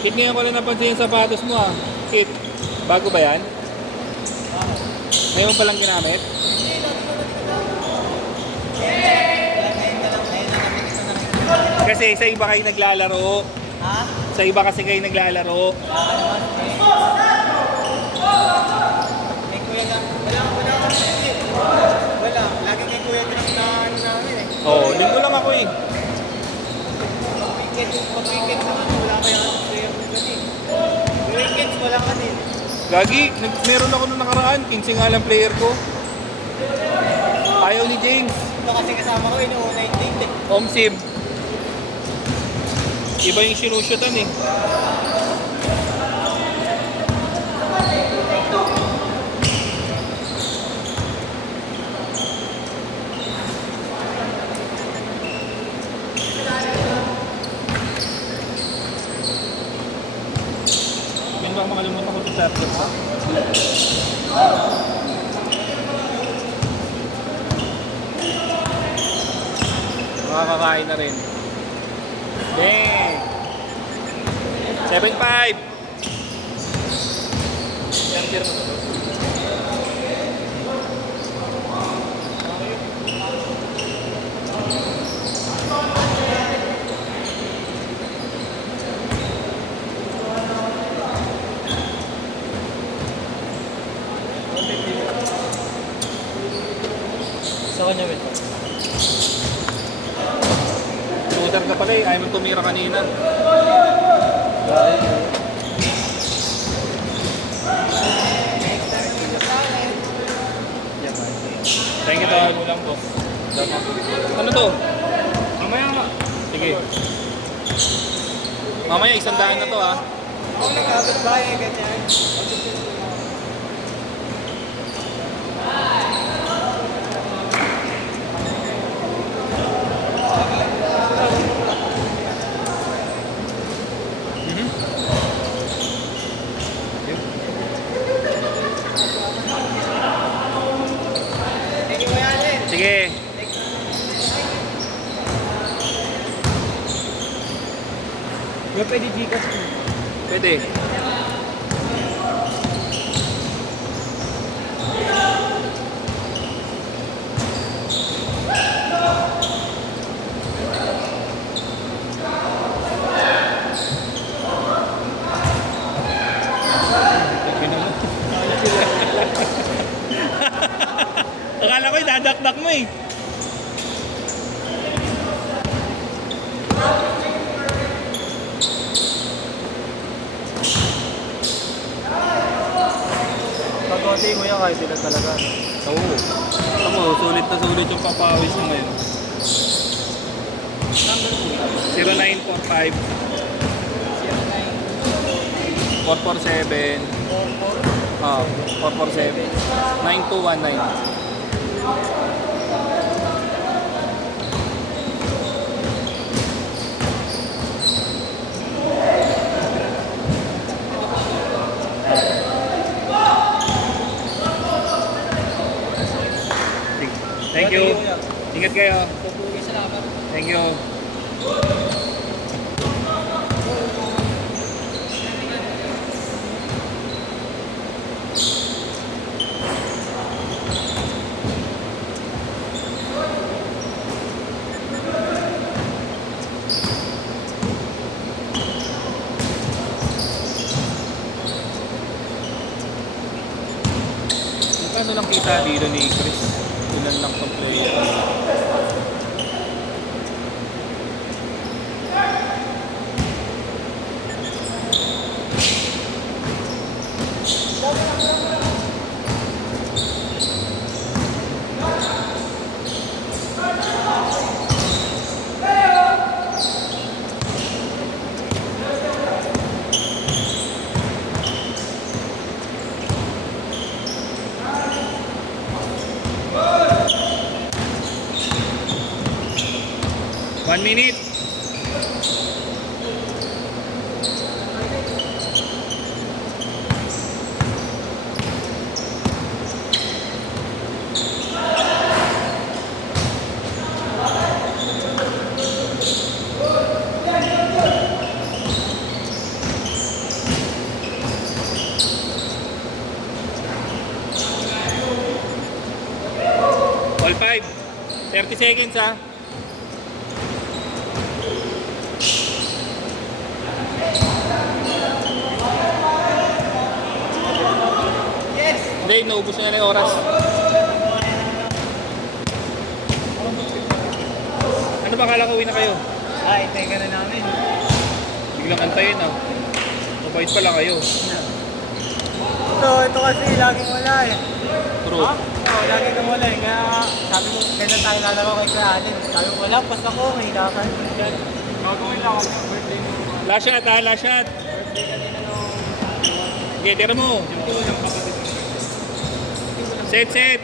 Kit, ngayon ko lang napansin yung sapatos mo ah. Kit, bago ba yan? Ngayon pa lang ginamit? Kasi sa iba kayo naglalaro. Ha? Sa iba kasi kayo naglalaro. May kuya na. Wala kasi eh. Wala. Lagi kay kuya pinagdaan namin eh. Oo, linggo lang ako eh. Pag-weekend naman, wala kaya kuya mo kasi. Weekends, wala ka din. Gagi, meron ako nung nakaraan. 15 nga lang player ko. Ayaw ni James. Ito kasi kasama ko, inuuna yung date eh. Omsib. Iba yung sinushootan eh. Yan baka makalimutan ko sa surplus ha. Makakakain na rin. Dang! 7.5! Yan, tira mo to. Sa kanya ito. Shooter ka pala eh. Ayaw mong tumira kanina. Thank you, Dad. Ulang boss. Ano to? Mamaya nga. Sige. Mamaya 100 na to ah. Ako nag-abot bahay, ganyan. Thank you, Kuya Allen. Sige. Kuya, pwede Gcash mo. Pwede. Akala ko idadakdak mo eh. Pag-konti, Kuya, kahit ilan talaga. Oo. Ako, sulit na sulit yung papawis mo ngayon. 0945 447 447 9219. Thank you. Ingat kayo. Salamat. Thank you. Ano lang kita dito ni Chris? Ilan lang tong player. One minute. 30 seconds ha. Yes! Hindi, naubos na yung oras. Ano ba kala ko uwi na kayo? Ay, teka na namin. Biglang antayin ah. Mabait pala kayo. Ito kasi laging wala eh. True. Ha? Oo, laging kang wala eh. Kaya sabi ko, kailan tayo lalaro kay Kuya Allen. Sabi ko, wala, pas ako, mahirapan. Gagawin lang ako, birthday mo. Last shot ha, last shot. Birthday kanina nung... Okay, tira mo. Set, set.